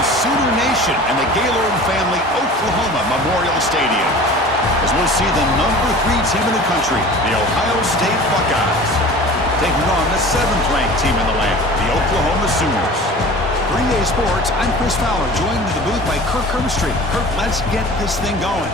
the Sooner Nation and the Gaylord Family Oklahoma Memorial Stadium, as we'll see the #3 team in the country, the Ohio State Buckeyes, taking on the 7th-ranked team in the land, the Oklahoma Sooners. 3A Sports, I'm Chris Fowler, joined in the booth by Kirk Herbstreit. Kirk, let's get this thing going.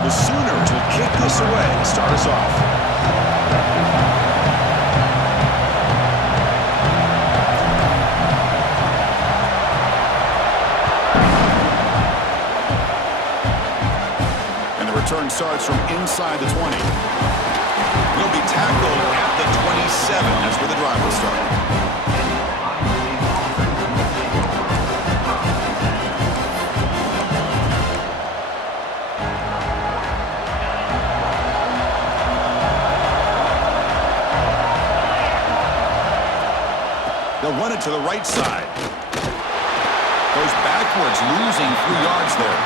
The Sooners will kick this away to start us off. And the return starts from inside the 20. Will be tackled at the 27. That's where the drive will start. They'll run it to the right side. Goes backwards, losing 3 yards there.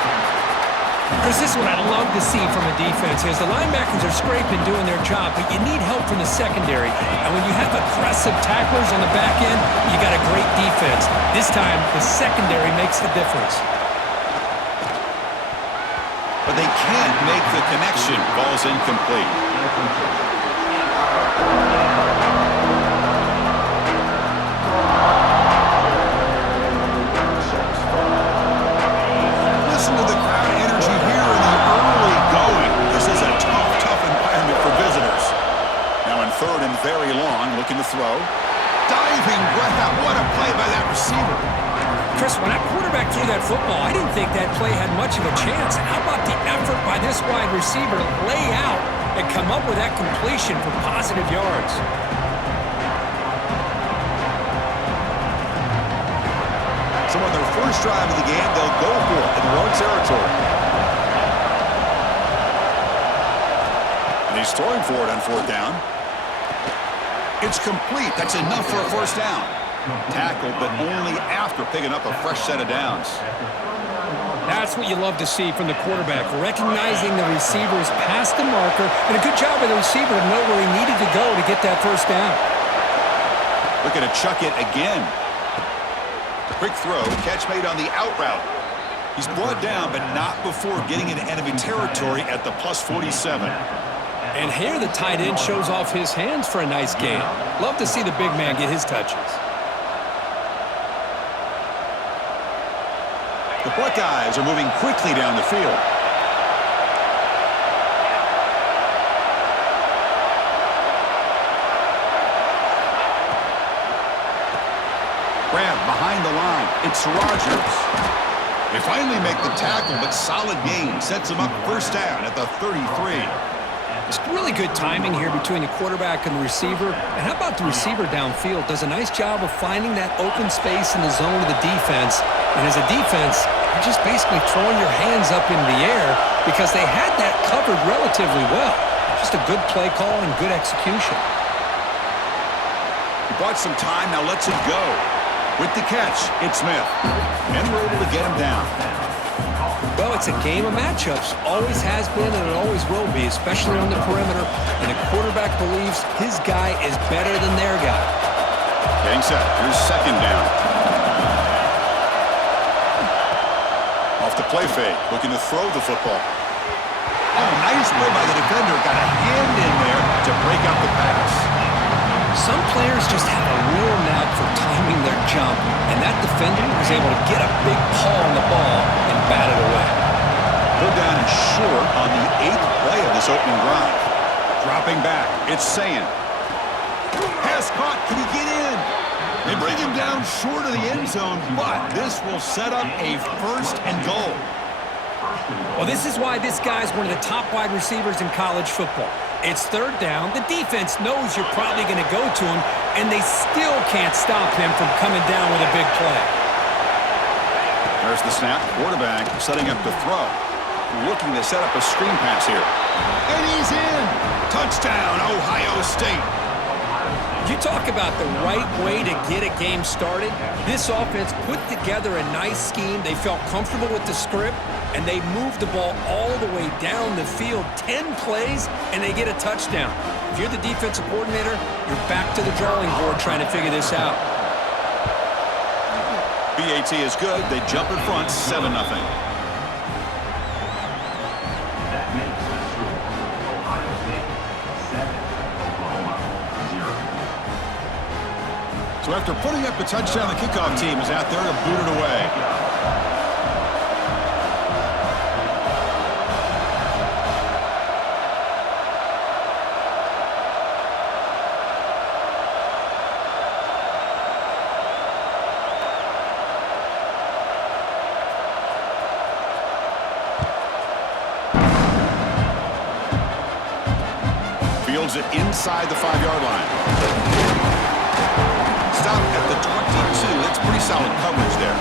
Chris, this is what I'd love to see from a defense is the linebackers are scraping, doing their job, but you need help from the secondary. And when you have aggressive tacklers on the back end, you got a great defense. This time, the secondary makes the difference. But they can't make the connection. Ball's incomplete. Listen to the crowd energy here in the early going. This is a tough environment for visitors. Now in 3rd and very long, looking to throw. Diving grab. What a play by that receiver. Chris, when that quarterback threw that football, I didn't think that play had much of a chance. How about the effort by this wide receiver to lay out and come up with that completion for positive yards? So on their first drive of the game, they'll go for it in their own territory. And he's throwing for it on 4th down. It's complete. That's enough for a first down. Tackled, but only after picking up a fresh set of downs. That's what you love to see from the quarterback, recognizing the receiver's past the marker, and a good job by the receiver to know where he needed to go to get that first down. Looking to chuck it again. Quick throw, catch made on the out route. He's brought down, but not before getting into enemy territory at the +47. And here the tight end shows off his hands for a nice gain. Love to see the big man get his touches. The Buckeyes are moving quickly down the field. Grab behind the line. It's Rogers. They finally make the tackle, but solid gain sets them up first down at the 33. It's really good timing here between the quarterback and the receiver. And how about the receiver downfield? Does a nice job of finding that open space in the zone of the defense. And as a defense, you're just basically throwing your hands up in the air because they had that covered relatively well. Just a good play call and good execution. He bought some time, now lets it go. With the catch, it's Smith. And we're able to get him down. Well, it's a game of matchups. Always has been and it always will be, especially on the perimeter. And the quarterback believes his guy is better than their guy. Getting set. Here's 2nd down. Off the play fake. Looking to throw the football. Oh, nice play by the defender. Got a hand in there to break up the pass. Some players just have a real knack for timing their jump, and that defender was able to get a big paw on the ball and bat it away. Third down and short on the 8th play of this opening drive. Dropping back, it's Sayin. Pass caught, can he get in? They bring him down short of the end zone, but this will set up a 1st and goal. Well, this is why this guy's one of the top wide receivers in college football. It's 3rd down. The defense knows you're probably going to go to him, and they still can't stop him from coming down with a big play. There's the snap. Quarterback setting up to throw. looking to set up a screen pass here. And he's in. Touchdown, Ohio State. You talk about the right way to get a game started. This offense put together a nice scheme. They felt comfortable with the script, and they moved the ball all the way down the field. 10 plays, and they get a touchdown. If you're the defensive coordinator, you're back to the drawing board trying to figure this out. BAT is good. They jump in front, 7-0. So after putting up a touchdown, the kickoff team is out there to boot it away. Fields it inside the 5-yard line. Stop at the 22. That's pretty solid coverage there.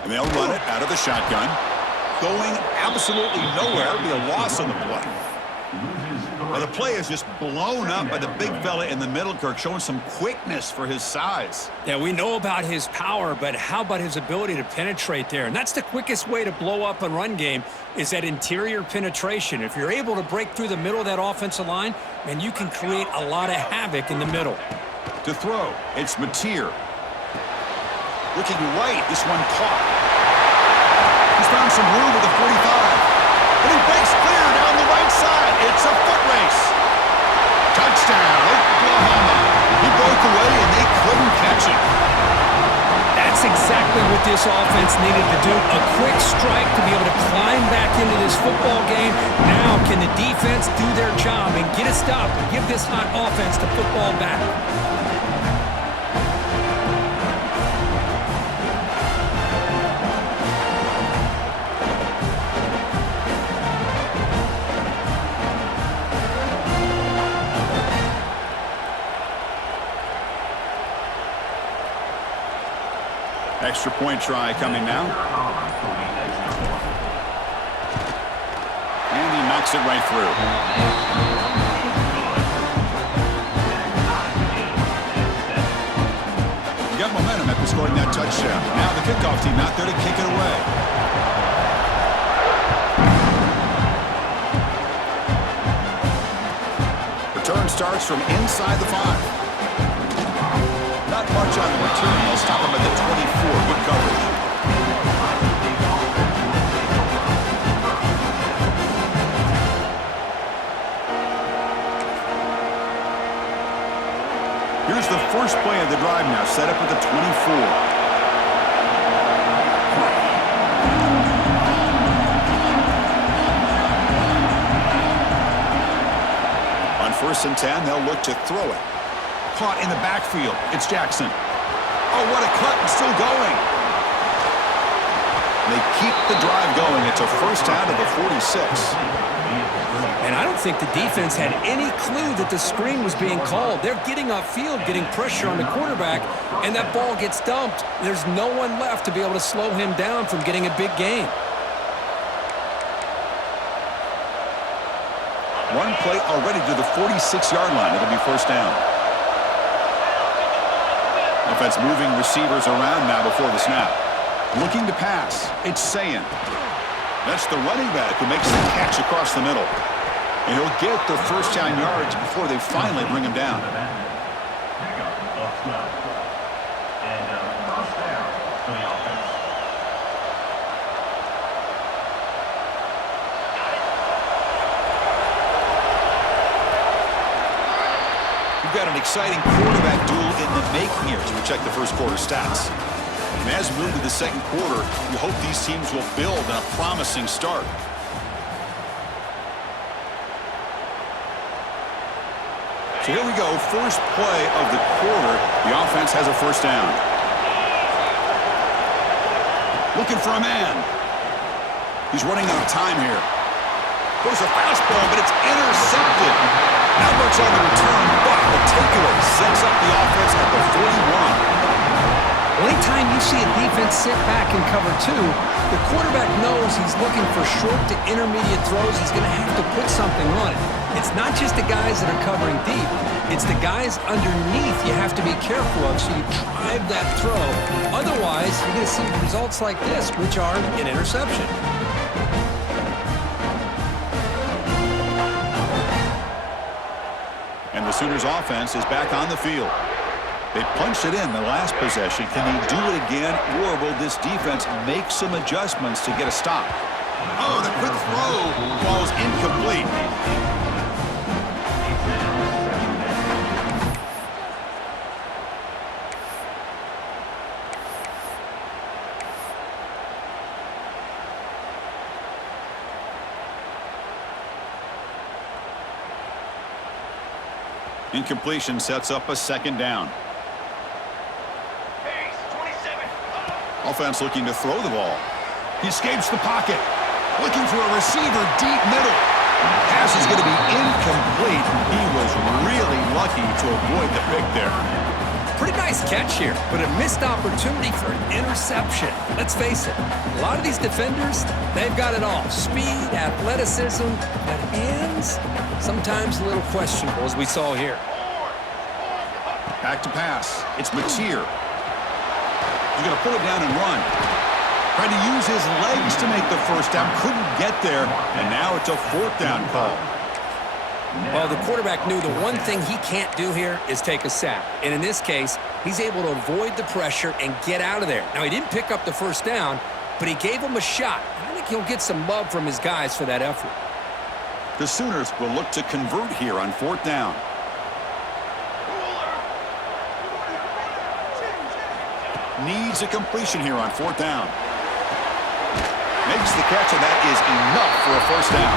And they'll run it out of the shotgun. Going absolutely nowhere. It'll be a loss on the play. Well, the play is just blown up by the big fella in the middle, Kirk, showing some quickness for his size. Yeah, we know about his power, but how about his ability to penetrate there? And that's the quickest way to blow up a run game is that interior penetration. If you're able to break through the middle of that offensive line, then you can create a lot of havoc in the middle. To throw, it's Mateer. Looking right, this one caught. He's found some room at the 45. And he breaks clear down the right side. It's a foot race. Touchdown, Oklahoma. He broke away and they couldn't catch him. That's exactly what this offense needed to do. A quick strike to be able to climb back into this football game. Now can the defense do their job and get a stop and give this hot offense the football back? Extra point try coming now. And he knocks it right through. He got momentum after scoring that touchdown. Now the kickoff team out there to kick it away. Return starts from inside the 5. Not much on the return. They'll stop him at the 24. Good coverage. Here's the first play of the drive now, set up at the 24. On 1st and 10, they'll look to throw it. Caught in the backfield. It's Jackson. Oh, what a cut, and still going. They keep the drive going. It's a first down to the 46. And I don't think the defense had any clue that the screen was being called. They're getting upfield, getting pressure on the quarterback, and that ball gets dumped. There's no one left to be able to slow him down from getting a big gain. One play already to the 46-yard line. It'll be first down. Offense moving receivers around now before the snap. Looking to pass. It's Sayin. That's the running back who makes the catch across the middle. And he'll get the first down yards before they finally bring him down. We've got an exciting quarterback duel in the making here as we check the first quarter stats. And as we move to the second quarter, we hope these teams will build on a promising start. So here we go, first play of the quarter. The offense has a first down. Looking for a man. He's running out of time here. Throws a fastball, but it's intercepted. Not much on the return, but the takeaway sets up the offense at the 41. Anytime you see a defense sit back and cover two, the quarterback knows he's looking for short to intermediate throws. He's going to have to put something on it. It's not just the guys that are covering deep. It's the guys underneath you have to be careful of so you drive that throw. Otherwise, you're going to see results like this, which are an interception. And the Sooners offense is back on the field. They punched it in the last possession. Can he do it again, or will this defense make some adjustments to get a stop? Oh, the quick throw falls incomplete. Incompletion sets up a second down. Offense looking to throw the ball. He escapes the pocket. Looking for a receiver deep middle. Pass is going to be incomplete. He was really lucky to avoid the pick there. Pretty nice catch here, but a missed opportunity for an interception. Let's face it, a lot of these defenders, they've got it all. Speed, athleticism, but hands, sometimes a little questionable, as we saw here. Back to pass. It's Mateer. He's going to pull it down and run. Trying to use his legs to make the first down. Couldn't get there, and now it's a fourth down call. Well, the quarterback knew the one thing he can't do here is take a sack. And in this case, he's able to avoid the pressure and get out of there. Now, he didn't pick up the first down, but he gave him a shot. I think he'll get some love from his guys for that effort. The Sooners will look to convert here on fourth down. Needs a completion here on fourth down. Makes the catch, and that is enough for a first down.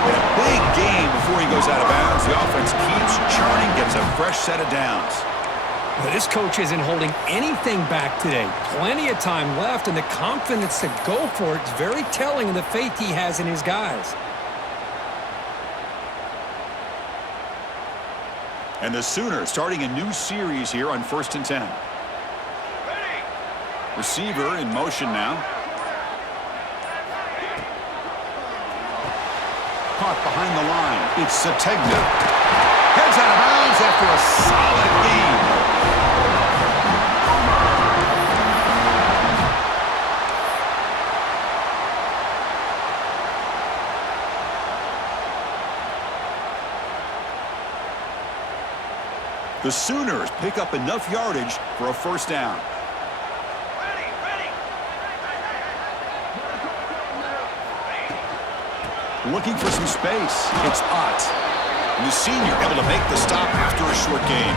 And a big game before he goes out of bounds. The offense keeps churning, gets a fresh set of downs. Well, this coach isn't holding anything back today. Plenty of time left, and the confidence to go for it is very telling of the faith he has in his guys. And the Sooners starting a new series here on 1st and 10. Receiver in motion now. Caught behind the line. It's Sategna. Heads out of bounds after a solid game. The Sooners pick up enough yardage for a first down. Looking for some space. It's Ott. And the senior able to make the stop after a short gain.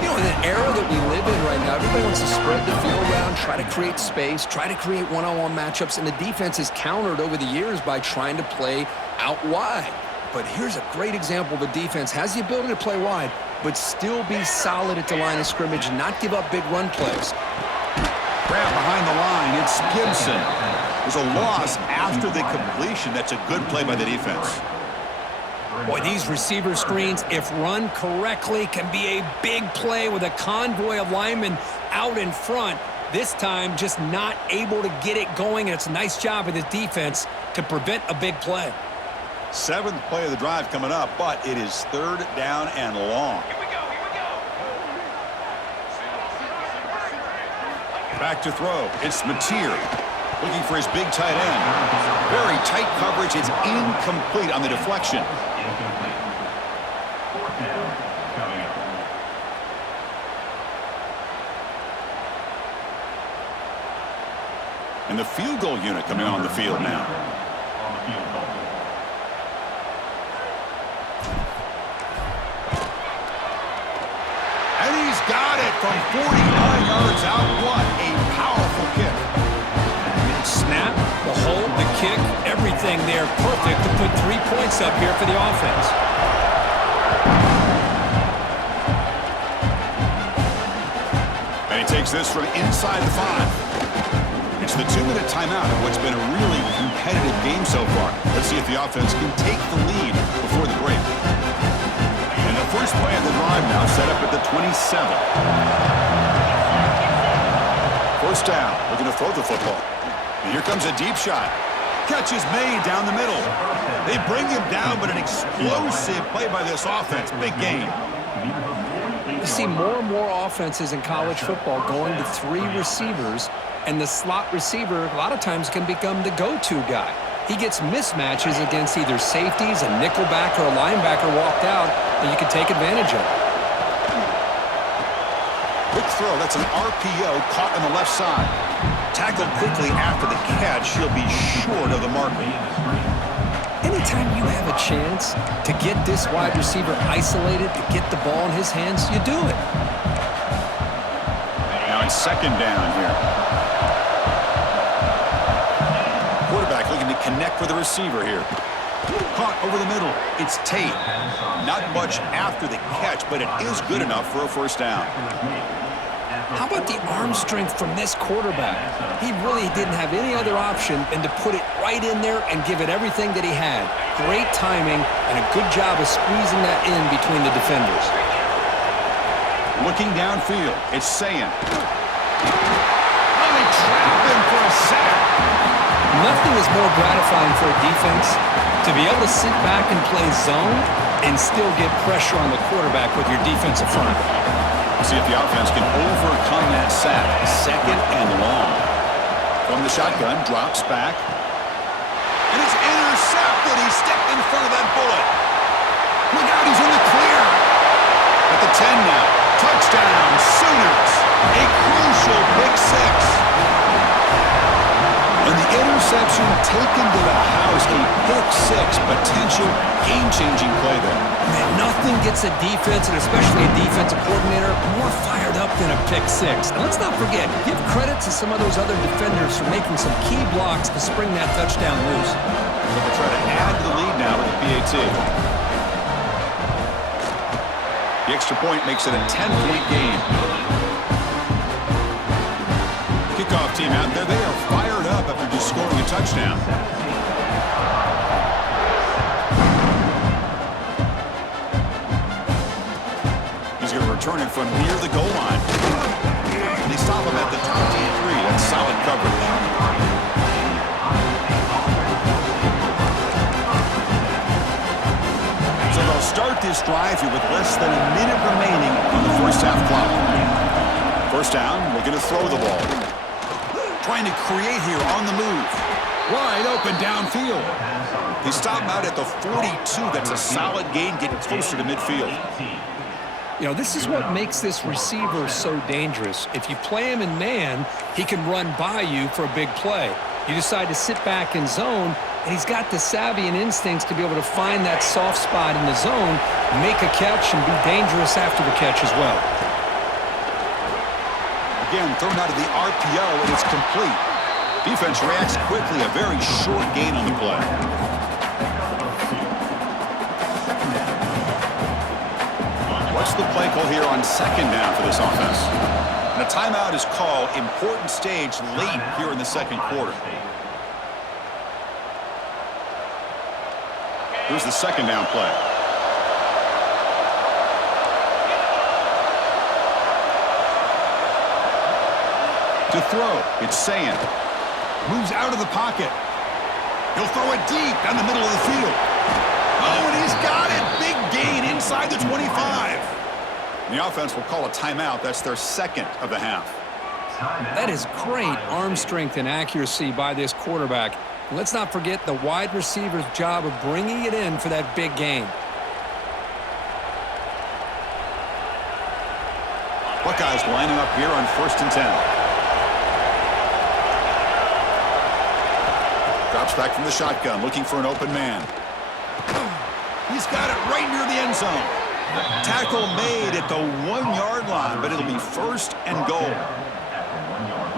You know, in an era that we live in right now, everybody wants to spread the field around, try to create space, try to create one-on-one matchups, and the defense is countered over the years by trying to play out wide. But here's a great example. The defense has the ability to play wide, but still be solid at the line of scrimmage and not give up big run plays. Grab behind the line. It's Gibson. There's a loss after the completion. That's a good play by the defense. Boy, these receiver screens, if run correctly, can be a big play with a convoy of linemen out in front. This time, just not able to get it going, and it's a nice job of the defense to prevent a big play. 7th play of the drive coming up, but it is 3rd down and long. Back to throw. It's Mateer. Looking for his big tight end. Very tight coverage. It's incomplete on the deflection. And the field goal unit coming on the field now. And he's got it from 49 yards out. What a powerful kick. Snap, the hold, the kick, everything there perfect to put 3 points up here for the offense. And he takes this from inside the 5. It's the 2-minute timeout of what's been a really competitive game so far. Let's see if the offense can take the lead before the break. And the first play of the drive now set up at the 27. First down, looking to throw the football. And here comes a deep shot. Catch is made down the middle. They bring him down, but an explosive play by this offense. Big game. You see more and more offenses in college football going to 3 receivers, and the slot receiver a lot of times can become the go-to guy. He gets mismatches against either safeties, a nickelback, or a linebacker walked out, and you can take advantage of it. Quick throw. That's an RPO caught on the left side. Tackled quickly after the catch. He'll be short of the mark. Anytime you have a chance to get this wide receiver isolated, to get the ball in his hands, you do it. Now it's second down here. Quarterback looking to connect with the receiver here. Caught over the middle. It's Tate. Not much after the catch, but it is good enough for a first down. How about the arm strength from this quarterback? He really didn't have any other option than to put it right in there and give it everything that he had. Great timing and a good job of squeezing that in between the defenders. Looking downfield, it's Sayin. Oh, they trap him for a sack. Nothing is more gratifying for a defense to be able to sit back and play zone and still get pressure on the quarterback with your defensive front. See if the offense can overcome that sack. Second and long. From the shotgun, drops back. And it's intercepted. He stepped in front of that bullet. Look out, he's in the clear. At the 10 now. Touchdown, Sooners. A crucial pick 6. And the interception taken to the house. A pick 6. Potential game-changing play there. Man, nothing gets a defense, and especially a defensive coordinator, more fired up than a pick 6. And let's not forget, give credit to some of those other defenders for making some key blocks to spring that touchdown loose. They'll try to add to the lead now with the PAT. The extra point makes it a 10-point game. Kickoff team out there, they are fired up after just scoring a touchdown. Return it from near the goal line. They stop him at the top 3. That's solid coverage. So they'll start this drive here with less than a minute remaining on the first half clock. First down, looking to throw the ball. Trying to create here on the move. Wide open downfield. They stop him out at the 42. That's a solid gain, getting closer to midfield. You know, this is what makes this receiver so dangerous. If you play him in man, he can run by you for a big play. You decide to sit back in zone, and he's got the savvy and instincts to be able to find that soft spot in the zone, make a catch, and be dangerous after the catch as well. Again, thrown out of the RPO, and it's complete. Defense reacts quickly, a very short gain on the play. What's the play call here on second down for this offense? And a timeout is called. Important stage late here in the second quarter. Here's the second down play. To throw, it's Sayin. Moves out of the pocket. He'll throw it deep down the middle of the field. Oh, and he's got it. Big gain inside the 25. The offense will call a timeout. That's their second of the half. That is great arm strength and accuracy by this quarterback. And let's not forget the wide receiver's job of bringing it in for that big game. Buckeyes lining up here on 1st and 10. Drops back from the shotgun, looking for an open man. He's got it right near the end zone. Tackle made at the 1-yard line, but it'll be 1st and goal.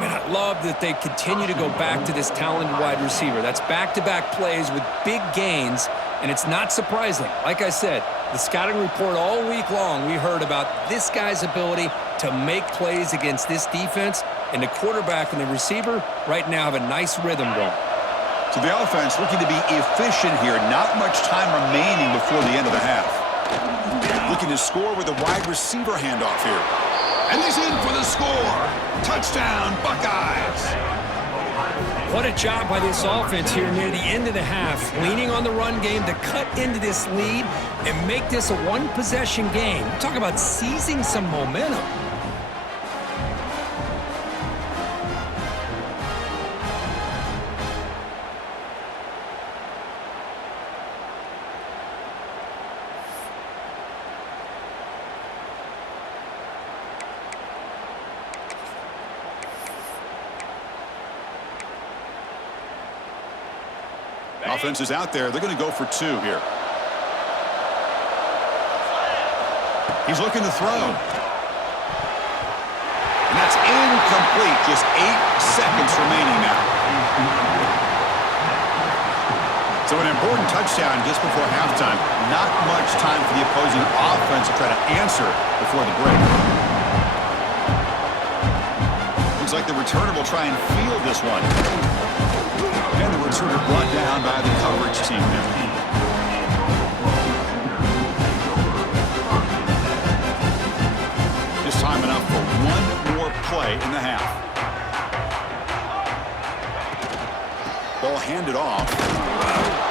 Man, I love that they continue to go back to this talented wide receiver. That's back-to-back plays with big gains, and it's not surprising. Like I said, the scouting report all week long, we heard about this guy's ability to make plays against this defense, and the quarterback and the receiver right now have a nice rhythm going. So the offense looking to be efficient here. Not much time remaining before the end of the half. Looking to score with a wide receiver handoff here. And he's in for the score. Touchdown, Buckeyes. What a job by this offense here near the end of the half, leaning on the run game to cut into this lead and make this a one-possession game. Talk about seizing some momentum. Offense is out there. They're going to go for 2 here. He's looking to throw. And that's incomplete. Just 8 seconds remaining now. So an important touchdown just before halftime. Not much time for the opposing offense to try to answer before the break. Looks like the returner will try and field this one. And the returner brought down by the coverage team there. Just time enough for one more play in the half. Ball handed off.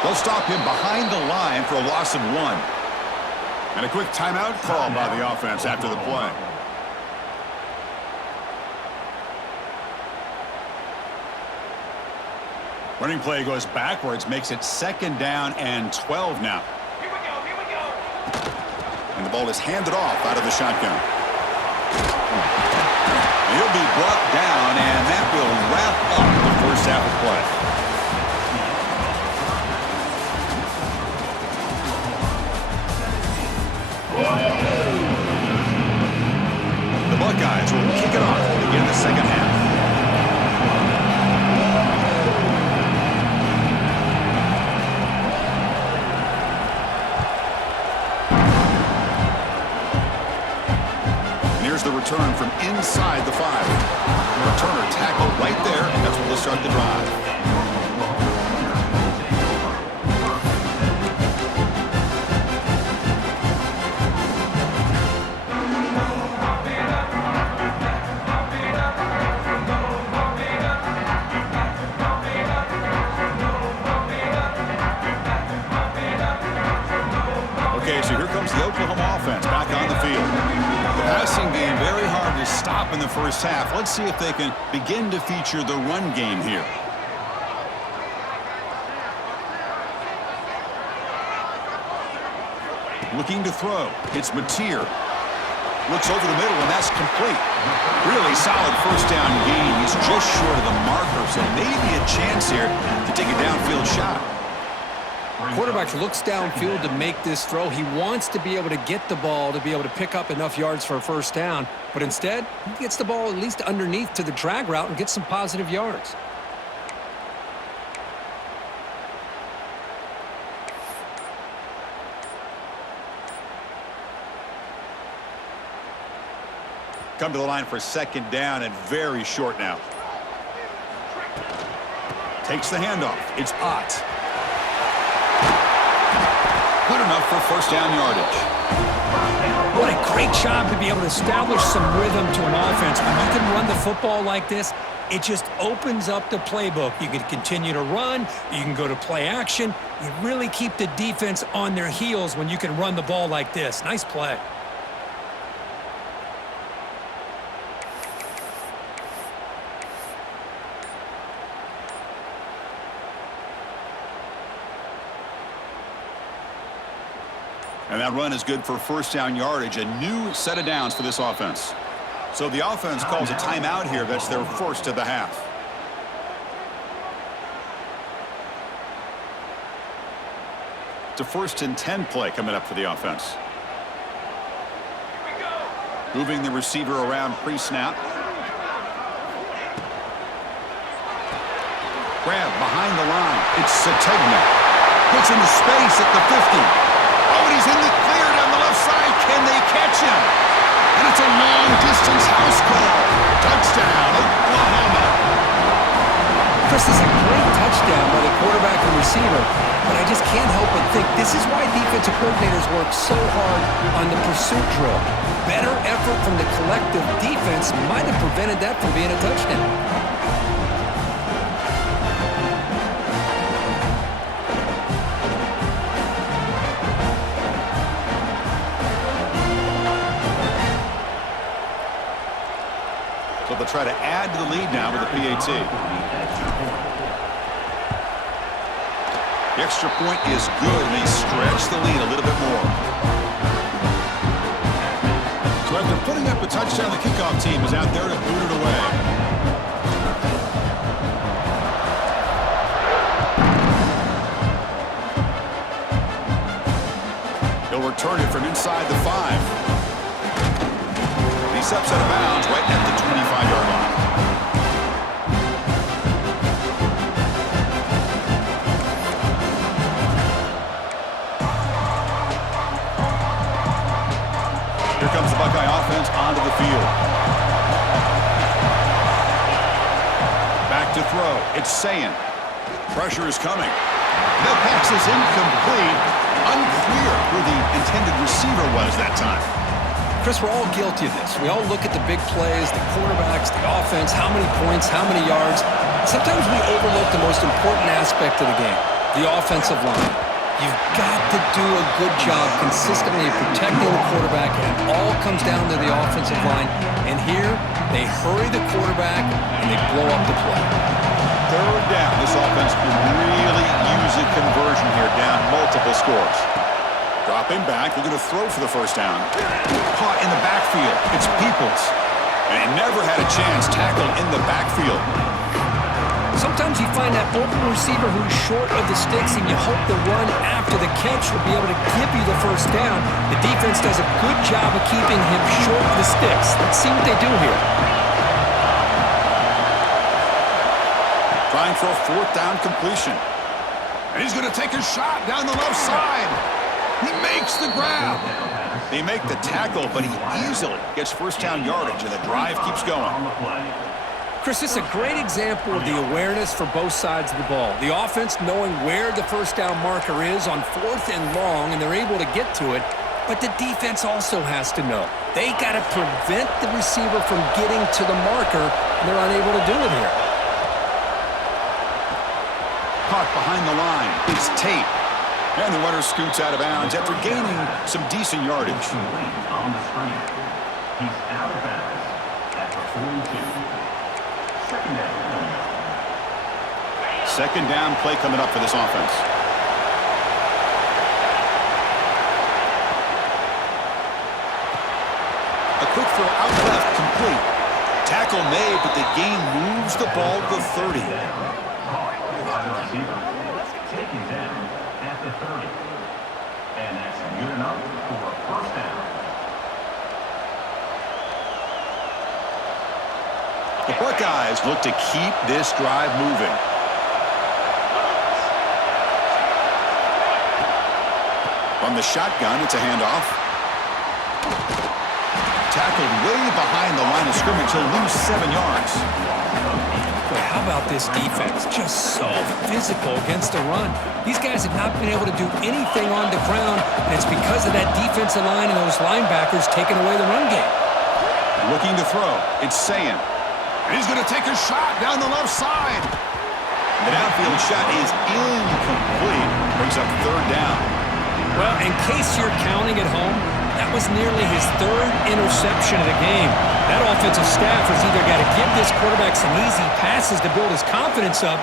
They'll stop him behind the line for a loss of 1. And a quick timeout call by the offense after the play. Running play goes backwards, makes it 2nd down and 12 now. Here we go. And the ball is handed off out of the shotgun. He'll be brought down, and that will wrap up the first half of play. The Buckeyes will kick it off to begin the second half. Here's the return from inside the 5. Returner tackle right there. That's where they'll start the drive. Okay, so here comes the Oklahoma offense back on the field. The passing game very hard to stop in the first half. Let's see if they can begin to feature the run game here. Looking to throw. It's Mateer. Looks over the middle, and that's complete. Really solid first down gain. He's just short of the marker, so maybe a chance here to take a downfield shot. Quarterback looks downfield to make this throw. He wants to be able to get the ball to be able to pick up enough yards for a first down, but instead, he gets the ball at least underneath to the drag route and gets some positive yards. Come to the line for 2nd down and very short now. Takes the handoff. It's Ott. Good enough for first down yardage. What a great job to be able to establish some rhythm to an offense. When you can run the football like this, it just opens up the playbook. You can continue to run. You can go to play action. You really keep the defense on their heels when you can run the ball like this. Nice play. And that run is good for first down yardage, a new set of downs for this offense. So the offense calls a timeout here. That's their first of the half. It's a 1st and 10 play coming up for the offense. Moving the receiver around pre-snap. Grab behind the line. It's Sategna. Gets into space at the 50. Oh, and he's in the clear down the left side. Can they catch him? And it's a long-distance house call. Touchdown, Oklahoma. Chris, this is a great touchdown by the quarterback and receiver, but I just can't help but think this is why defensive coordinators work so hard on the pursuit drill. Better effort from the collective defense might have prevented that from being a touchdown. So they'll try to add to the lead now with the PAT. The extra point is good, and they stretch the lead a little bit more. So after putting up a touchdown, the kickoff team is out there to boot it away. They'll return it from inside the 5. He steps out of bounds right at the 25-yard line. Here comes the Buckeye offense onto the field. Back to throw. It's Sayin. Pressure is coming. The pass is incomplete. Unclear who the intended receiver was that time. Chris, we're all guilty of this. We all look at the big plays, the quarterbacks, the offense, how many points, how many yards. Sometimes we overlook the most important aspect of the game, the offensive line. You've got to do a good job consistently protecting the quarterback, and it all comes down to the offensive line. And here, they hurry the quarterback, and they blow up the play. Third down. This offense could really use a conversion here, down multiple scores. Dropping back, looking to throw for the first down. Caught in the backfield. It's Peoples. And he never had a chance tackled in the backfield. Sometimes you find that open receiver who's short of the sticks, and you hope the run after the catch will be able to give you the first down. The defense does a good job of keeping him short of the sticks. Let's see what they do here. Trying for a 4th down completion. And he's going to take a shot down the left side. He makes the grab. They make the tackle, but he easily gets first down yardage, and the drive keeps going. Chris, this is a great example of the awareness for both sides of the ball. The offense knowing where the first down marker is on 4th and long, and they're able to get to it. But the defense also has to know. They got to prevent the receiver from getting to the marker, and they're unable to do it here. Caught behind the line. It's Tate. And the runner scoots out of bounds after gaining some decent yardage. On the screen. He's out of bounds at the 42. Second down play coming up for this offense. A quick throw out left, complete. Tackle made, but the gain moves the ball to the 30. Taken down at the 30. And that's good enough for a first down. The Buckeyes look to keep this drive moving. From the shotgun, it's a handoff. Tackled way behind the line of scrimmage. He'll lose 7 yards. Boy, how about this defense? Just so physical against the run. These guys have not been able to do anything on the ground, and it's because of that defensive line and those linebackers taking away the run game. Looking to throw. It's Sayin. And he's going to take a shot down the left side. The downfield shot is incomplete. Brings up 3rd down. Well, in case you're counting at home, that was nearly his 3rd interception of the game. That offensive staff has either got to give this quarterback some easy passes to build his confidence up,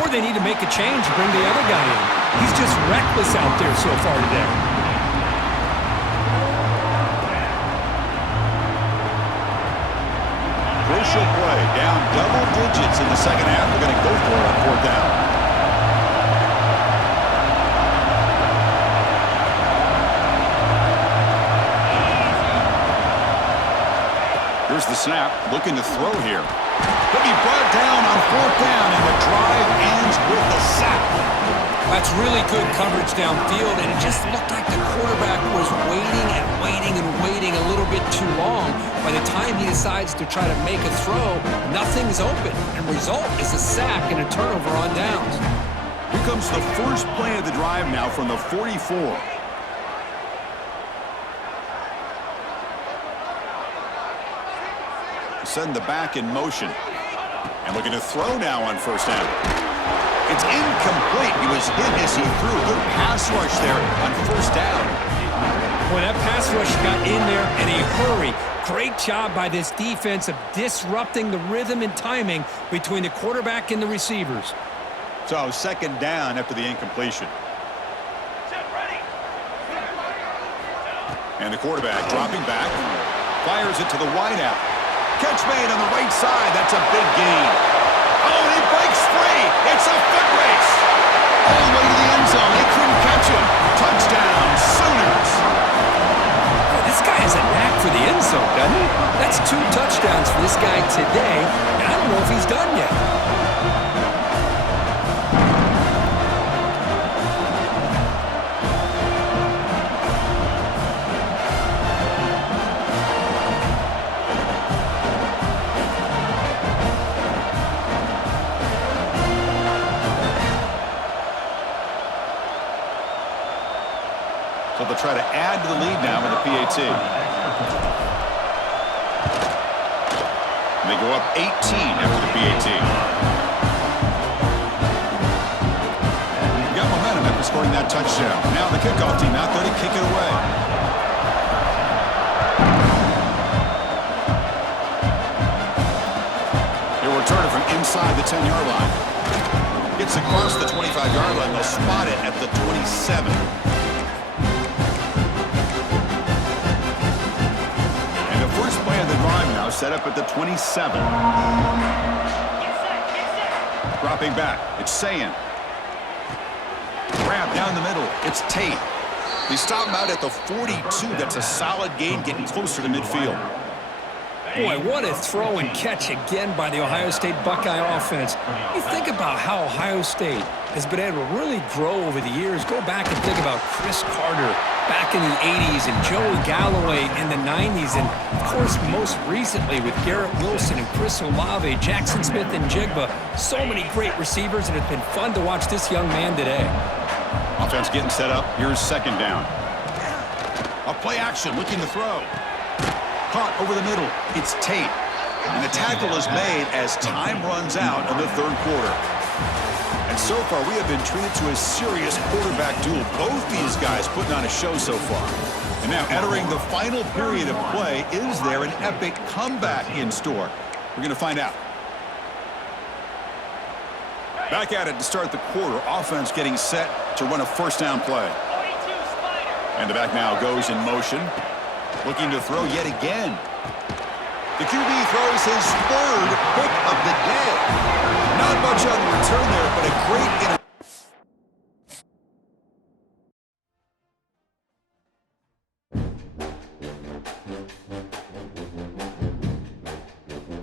or they need to make a change and bring the other guy in. He's just reckless out there so far today. crucial play. Down double digits in the second half. They're going to go for it on fourth down. Here's the snap. Looking to throw here. He'll be brought down on fourth down, and the drive ends with a sack. That's really good coverage downfield, and it just looked like the quarterback was waiting and waiting and waiting a little bit too long. By the time he decides to try to make a throw, nothing's open, and result is a sack and a turnover on downs. Here comes the first play of the drive now from the 44. Send the back in motion. And looking to throw now on first down. It's incomplete. He was hit as he threw. Good pass rush there on first down. Boy, that pass rush got in there in a hurry. Great job by this defense of disrupting the rhythm and timing between the quarterback and the receivers. So second down after the incompletion. And the quarterback dropping back. Fires it to the wideout. Catch made on the right side. That's a big gain. Oh, and he breaks free. It's a foot race. All the way to the end zone. They couldn't catch him. Touchdown, Sooners. Boy, this guy has a knack for the end zone, doesn't he? That's 2 touchdowns for this guy today, and I don't know if he's done yet. So they'll try to add to the lead now with the PAT. And they go up 18 after the PAT. Got momentum after scoring that touchdown. Now the kickoff team out there to kick it away. They'll return it from inside the 10-yard line. Gets across the 25-yard line. They'll spot it at the 27. Set up at the 27. Dropping back. It's Sayin. Grab down the middle. It's Tate. They stop him out at the 42. That's a solid gain, getting closer to midfield. Boy, what a throw and catch again by the Ohio State Buckeye offense. You think about how Ohio State has been able to really grow over the years. Go back and think about Chris Carter back in the 80s and Joey Galloway in the 90s. And, of course, most recently with Garrett Wilson and Chris Olave, Jackson Smith and Jigba. So many great receivers, and it's been fun to watch this young man today. Offense getting set up. Here's second down. A play action, looking to throw. Caught over the middle. It's Tate. And the tackle is made as time runs out in the third quarter. And so far, we have been treated to a serious quarterback duel. Both these guys putting on a show so far. And now entering the final period of play, is there an epic comeback in store? We're going to find out. Back at it to start the quarter. Offense getting set to run a first down play. And the back now goes in motion. Looking to throw yet again. The QB throws his third pick of the day. Not much on the return there, but a great